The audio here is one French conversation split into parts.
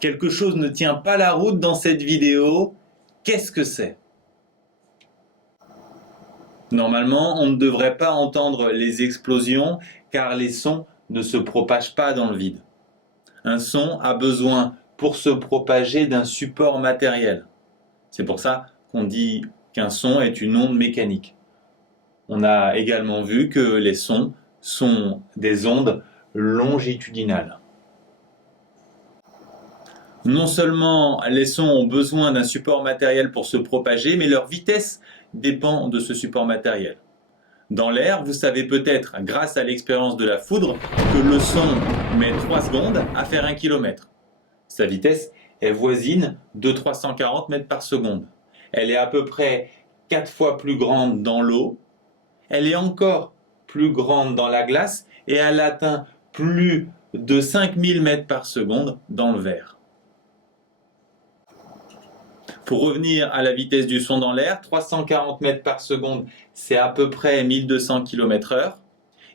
Quelque chose ne tient pas la route dans cette vidéo. Qu'est-ce que c'est? Normalement, on ne devrait pas entendre les explosions car les sons ne se propagent pas dans le vide. Un son a besoin pour se propager d'un support matériel. C'est pour ça qu'on dit qu'un son est une onde mécanique. On a également vu que les sons sont des ondes longitudinales. Non seulement les sons ont besoin d'un support matériel pour se propager, mais leur vitesse dépend de ce support matériel. Dans l'air, vous savez peut-être, grâce à l'expérience de la foudre, que le son met 3 secondes à faire 1 km. Sa vitesse est voisine de 340 mètres par seconde. Elle est à peu près 4 fois plus grande dans l'eau. Elle est encore plus grande dans la glace et elle atteint plus de 5000 mètres par seconde dans le verre. Pour revenir à la vitesse du son dans l'air, 340 mètres par seconde, c'est à peu près 1200 km/h.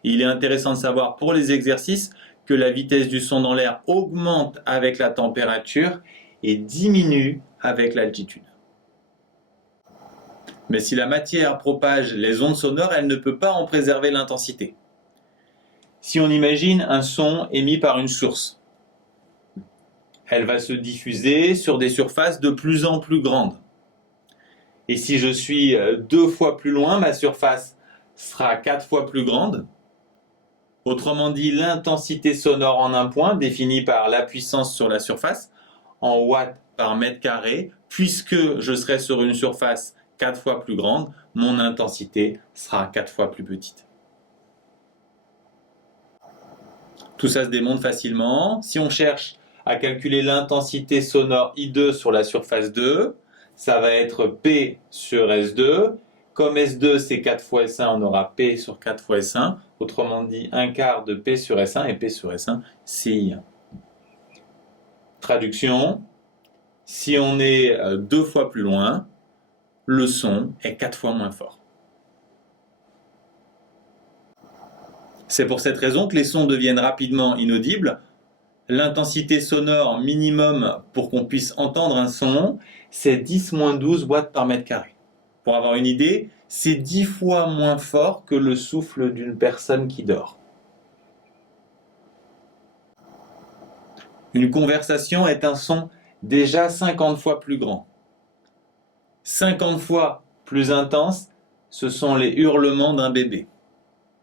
Il est intéressant de savoir pour les exercices que la vitesse du son dans l'air augmente avec la température et diminue avec l'altitude. Mais si la matière propage les ondes sonores, elle ne peut pas en préserver l'intensité. Si on imagine un son émis par une source, elle va se diffuser sur des surfaces de plus en plus grandes. Et si je suis 2 fois plus loin, ma surface sera 4 fois plus grande. Autrement dit, l'intensité sonore en un point, définie par la puissance sur la surface, en watts par mètre carré, puisque je serai sur une surface 4 fois plus grande, mon intensité sera 4 fois plus petite. Tout ça se démontre facilement. Si on cherche à calculer l'intensité sonore I2 sur la surface 2, ça va être P sur S2. Comme S2 c'est 4 fois S1, on aura P sur 4 fois S1. Autrement dit, 1/4 de P sur S1 et P sur S1 c'est I1. Traduction, si on est 2 fois plus loin, le son est 4 fois moins fort. C'est pour cette raison que les sons deviennent rapidement inaudibles. L'intensité sonore minimum pour qu'on puisse entendre un son, c'est 10-12 watts par mètre carré. Pour avoir une idée, c'est 10 fois moins fort que le souffle d'une personne qui dort. Une conversation est un son déjà 50 fois plus grand. 50 fois plus intense, ce sont les hurlements d'un bébé.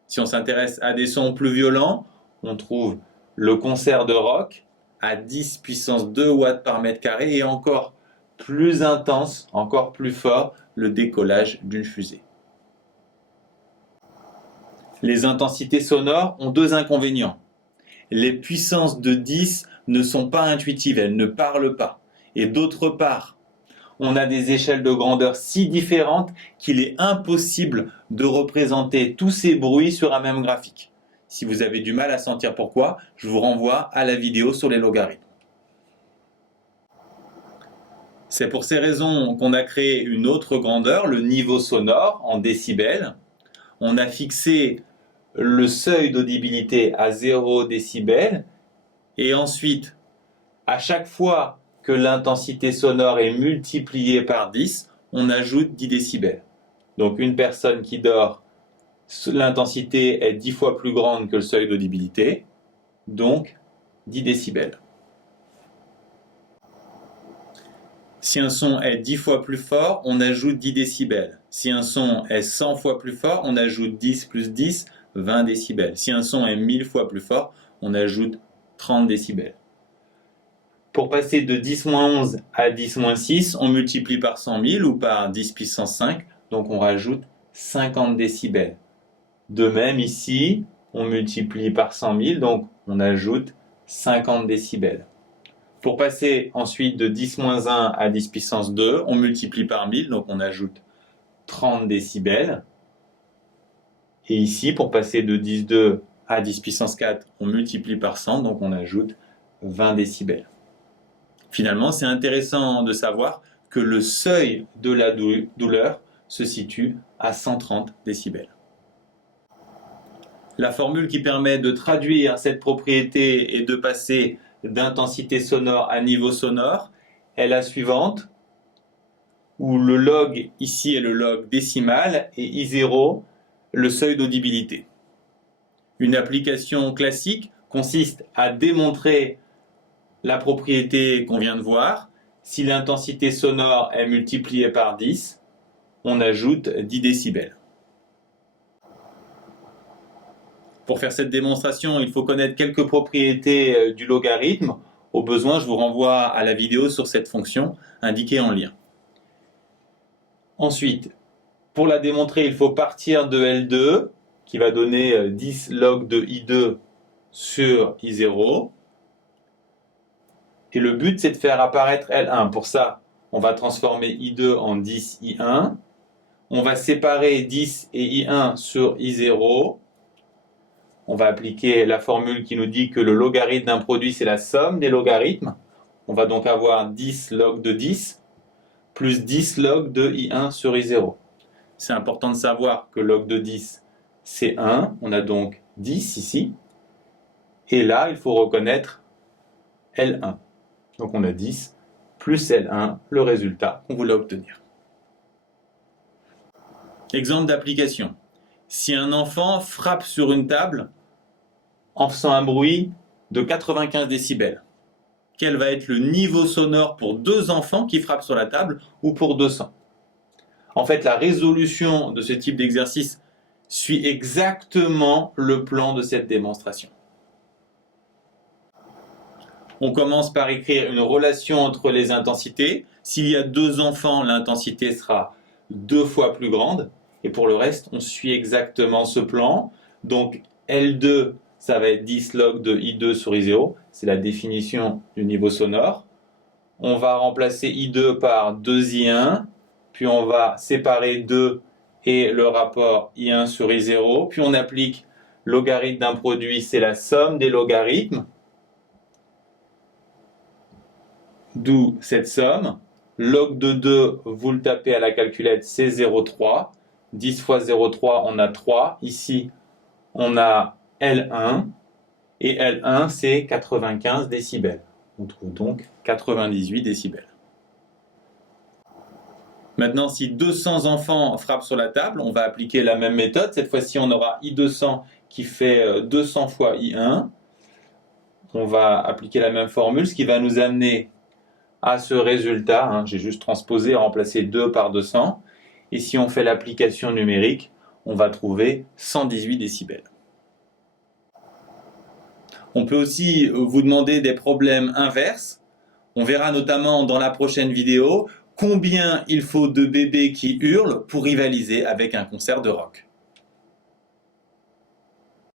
Si on s'intéresse à des sons plus violents, on trouve le concert de rock à 10 puissance 2 watts par mètre carré et encore plus intense, encore plus fort, le décollage d'une fusée. Les intensités sonores ont 2 inconvénients. Les puissances de 10 ne sont pas intuitives, elles ne parlent pas. Et d'autre part, on a des échelles de grandeur si différentes qu'il est impossible de représenter tous ces bruits sur un même graphique. Si vous avez du mal à sentir pourquoi, je vous renvoie à la vidéo sur les logarithmes. C'est pour ces raisons qu'on a créé une autre grandeur, le niveau sonore en décibels. On a fixé le seuil d'audibilité à 0 décibels et ensuite, à chaque fois que l'intensité sonore est multipliée par 10, on ajoute 10 décibels. Donc une personne qui dort, l'intensité est 10 fois plus grande que le seuil d'audibilité, donc 10 décibels. Si un son est 10 fois plus fort, on ajoute 10 décibels. Si un son est 100 fois plus fort, on ajoute 10 plus 10, 20 décibels. Si un son est 1000 fois plus fort, on ajoute 30 décibels. Pour passer de 10-11 à 10-6, on multiplie par 100 000 ou par 10 puissance 5, donc on rajoute 50 décibels. De même ici, on multiplie par 100 000, donc on ajoute 50 décibels. Pour passer ensuite de 10-1 à 10 puissance 2, on multiplie par 1000, donc on ajoute 30 décibels. Et ici, pour passer de 10,2 à 10 puissance 4, on multiplie par 100, donc on ajoute 20 décibels. Finalement, c'est intéressant de savoir que le seuil de la douleur se situe à 130 décibels. La formule qui permet de traduire cette propriété et de passer d'intensité sonore à niveau sonore est la suivante, où le log ici est le log décimal et I0 le seuil d'audibilité. Une application classique consiste à démontrer la propriété qu'on vient de voir. Si l'intensité sonore est multipliée par 10, on ajoute 10 décibels. Pour faire cette démonstration, il faut connaître quelques propriétés du logarithme. Au besoin, je vous renvoie à la vidéo sur cette fonction indiquée en lien. Ensuite, pour la démontrer, il faut partir de L2, qui va donner 10 log de I2 sur I0. Et le but, c'est de faire apparaître L1. Pour ça, on va transformer I2 en 10 I1. On va séparer 10 et I1 sur I0. On va appliquer la formule qui nous dit que le logarithme d'un produit, c'est la somme des logarithmes. On va donc avoir 10 log de 10 plus 10 log de I1 sur I0. C'est important de savoir que log de 10, c'est 1. On a donc 10 ici. Et là, il faut reconnaître L1. Donc on a 10 plus L1, le résultat qu'on voulait obtenir. Exemple d'application. Si un enfant frappe sur une table en faisant un bruit de 95 décibels, quel va être le niveau sonore pour 2 enfants qui frappent sur la table ou pour 200? En fait, la résolution de ce type d'exercice suit exactement le plan de cette démonstration. On commence par écrire une relation entre les intensités. S'il y a 2 enfants, l'intensité sera 2 fois plus grande. Et pour le reste, on suit exactement ce plan. Donc L2, ça va être 10 log de I2 sur I0. C'est la définition du niveau sonore. On va remplacer I2 par 2I1. Puis on va séparer 2 et le rapport I1 sur I0. Puis on applique logarithme d'un produit, c'est la somme des logarithmes. D'où cette somme. Log de 2, vous le tapez à la calculette, c'est 0,3. 10 fois 0,3, on a 3. Ici, on a L1. Et L1, c'est 95 décibels. On trouve donc 98 décibels. Maintenant, si 200 enfants frappent sur la table, on va appliquer la même méthode. Cette fois-ci, on aura I200 qui fait 200 fois I1. On va appliquer la même formule, ce qui va nous amener à ce résultat. J'ai juste transposé et remplacé 2 par 200. Et si on fait l'application numérique, on va trouver 118 décibels. On peut aussi vous demander des problèmes inverses. On verra notamment dans la prochaine vidéo combien il faut de bébés qui hurlent pour rivaliser avec un concert de rock.